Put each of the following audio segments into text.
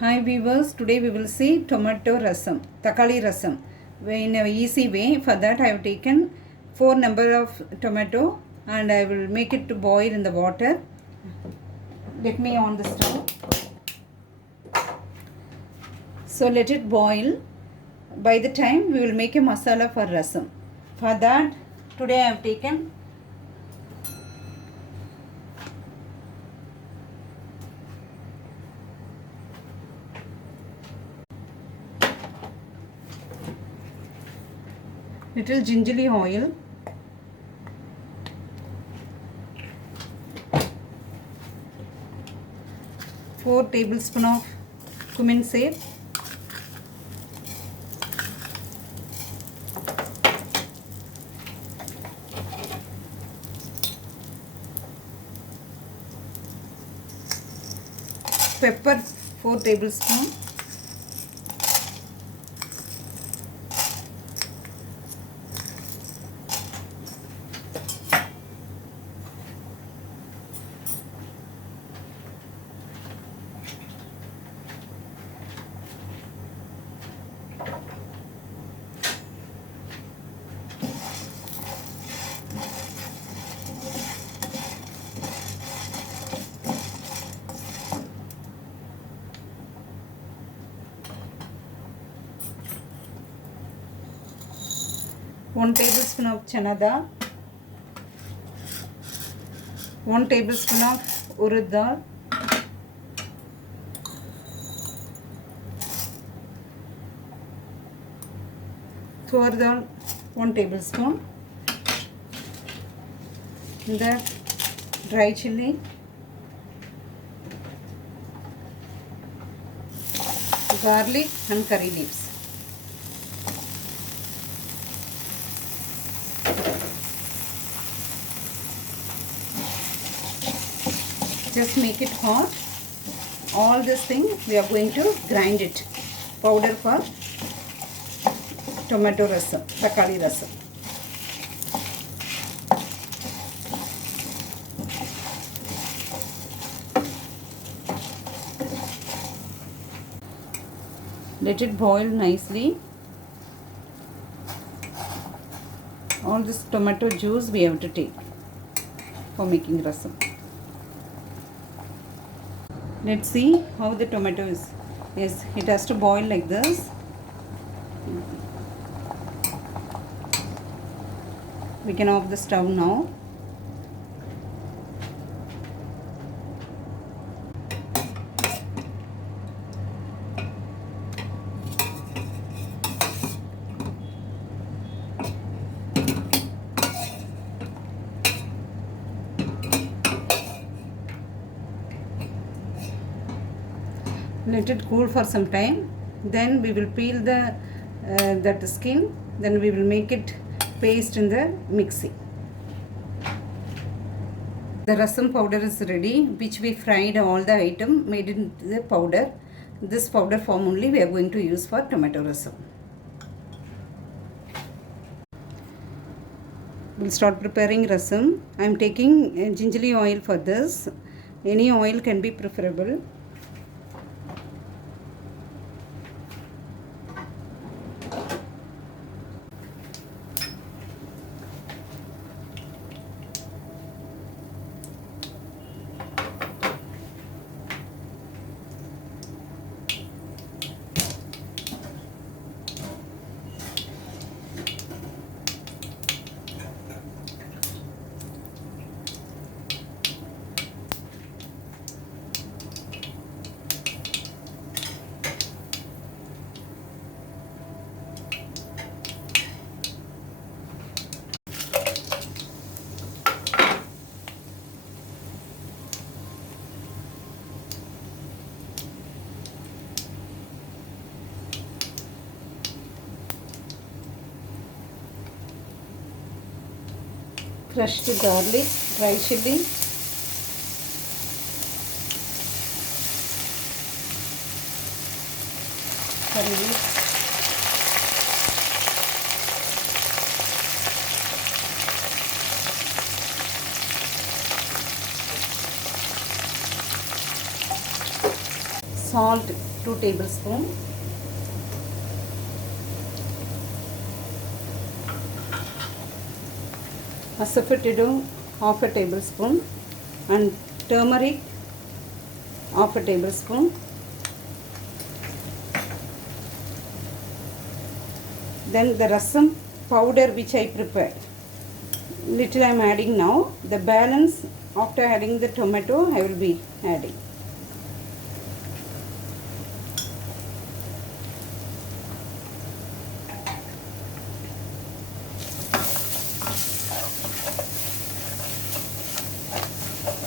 Hi viewers, today we will see tomato rasam, takali rasam. In an easy way, for that I have taken 4 number of tomato and I will make it to boil in the water. Let me on the stove. So let it boil. By the time we will make a masala for rasam. For that today I have taken little gingerly oil, 4 tablespoon of cumin seed, pepper 4 tablespoon, one tablespoon of chana dal, 1 tablespoon of urad dal, tur dal 1 tablespoon, the dry chili, garlic and curry leaves. Just make it hot. All this thing we are going to grind it. Powder for tomato rasam, takali rasam. Let it boil nicely. All this tomato juice we have to take for making rasam. Let's see how the tomato is. Yes, it has to boil like this. We can off the stove now. Let it cool for some time. Then we will peel the that skin. Then we will make it paste in the mixie. The rasam powder is ready, which we fried all the item, made in the powder. This powder form only we are going to use for tomato rasam. We'll start preparing rasam. I am taking gingerly oil for this. Any oil can be preferable. Crushed garlic, dry chili, curry leaves, salt 2 tablespoons. Asafoetida half a tablespoon, and turmeric half a tablespoon. Then the rasam powder which I prepared, little I am adding now. The balance after adding the tomato I will be adding.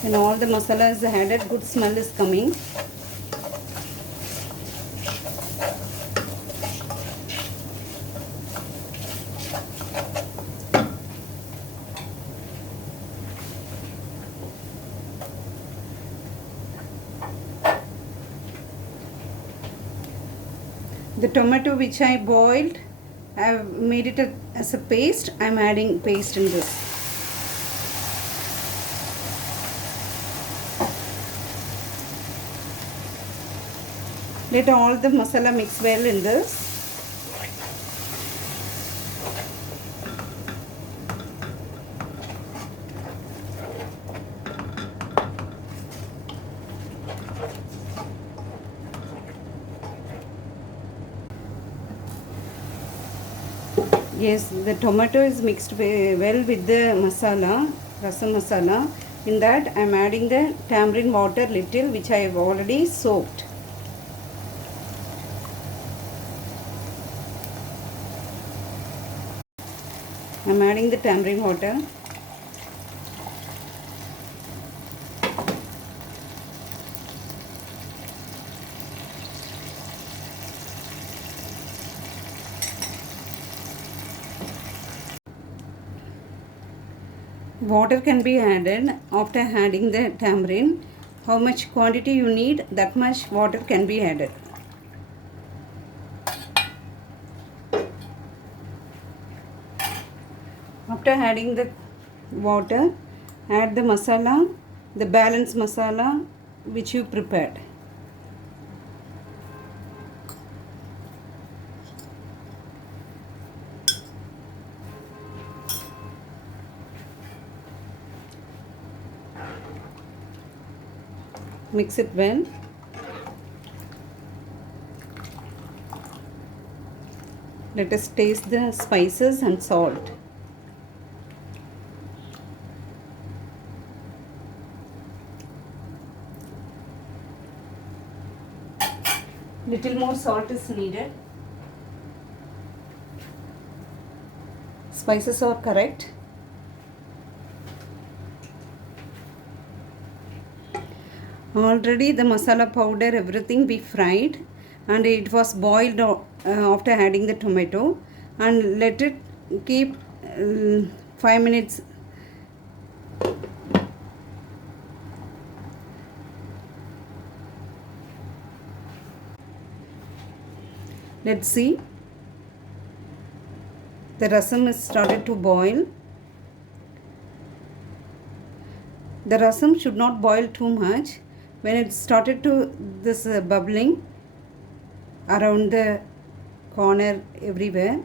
When all the masala is added, good smell is coming. The tomato which I boiled, I have made it as a paste. I am adding paste in this. Let all the masala mix well in this. Yes, the tomato is mixed well with the masala, rasam masala. In that I am adding the tamarind water little, which I have already soaked. I am adding the tamarind water. Water can be added after adding the tamarind. How much quantity you need, that much water can be added. After adding the water, add the masala, the balanced masala which you prepared. Mix it well. Let us taste the spices and salt. Little more salt is needed. Spices are correct. Already the masala powder, everything we fried, and it was boiled after adding the tomato, and let it keep 5 minutes. Let's see. The rasam is started to boil. The rasam should not boil too much. When it started to this bubbling around the corner everywhere,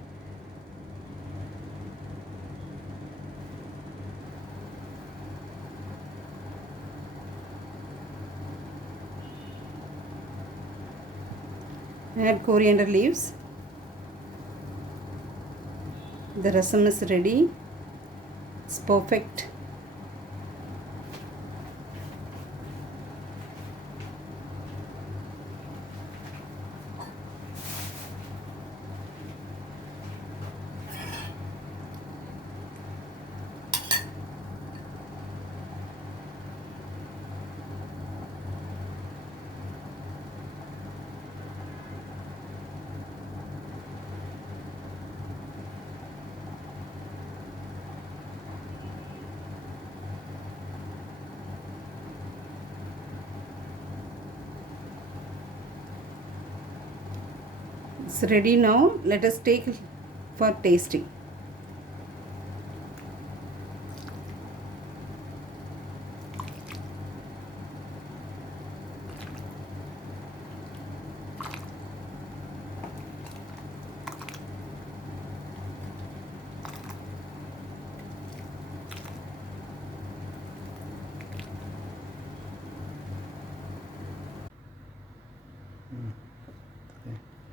add coriander leaves. The rasam is ready. It's perfect. It's ready now. Let us take for tasting.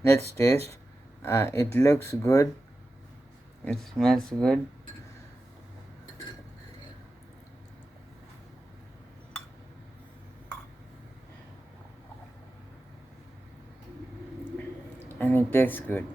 Let's taste. It looks good. It smells good. And it tastes good.